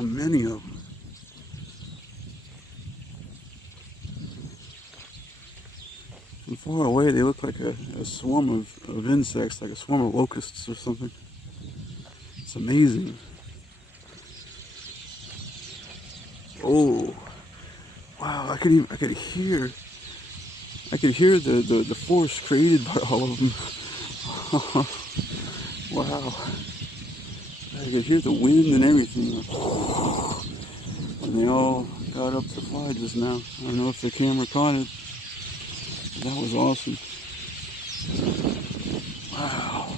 many of them. From far away, they look like a swarm of insects, like a swarm of locusts or something. It's amazing. Oh, wow! I could hear the force created by all of them. Wow! I could hear the wind and everything. And they all got up to fly just now. I don't know if the camera caught it. That was awesome. Wow.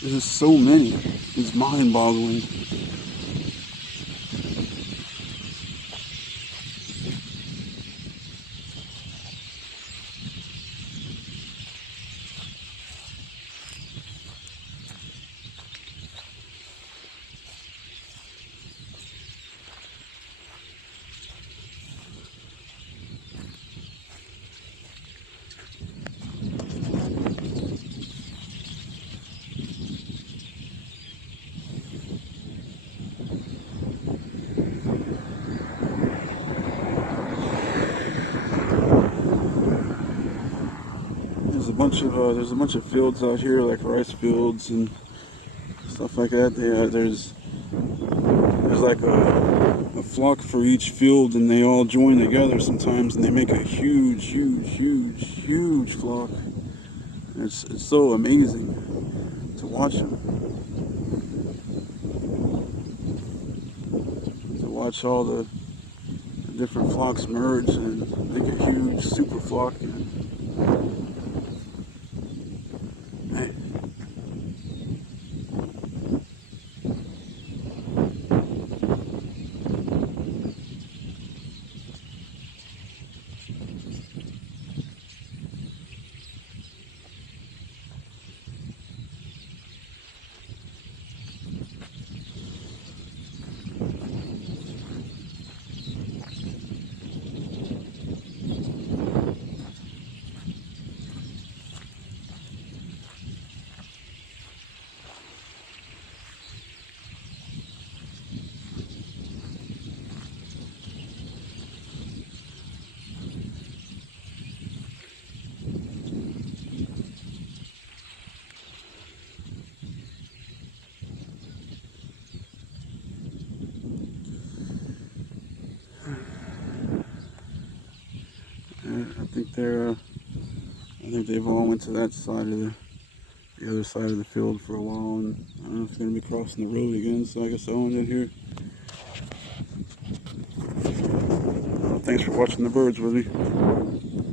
There's just so many. It's mind-boggling. There's a bunch of fields out here, like rice fields and stuff like that. There's like a flock for each field, and they all join together sometimes, and they make a huge flock. And it's so amazing to watch them. To watch all the different flocks merge and make a huge super flock. I think they've all went to that side of the other side of the field for a while, and I don't know if they're going to be crossing the road again, so I guess I'll end it here. Thanks for watching the birds with me.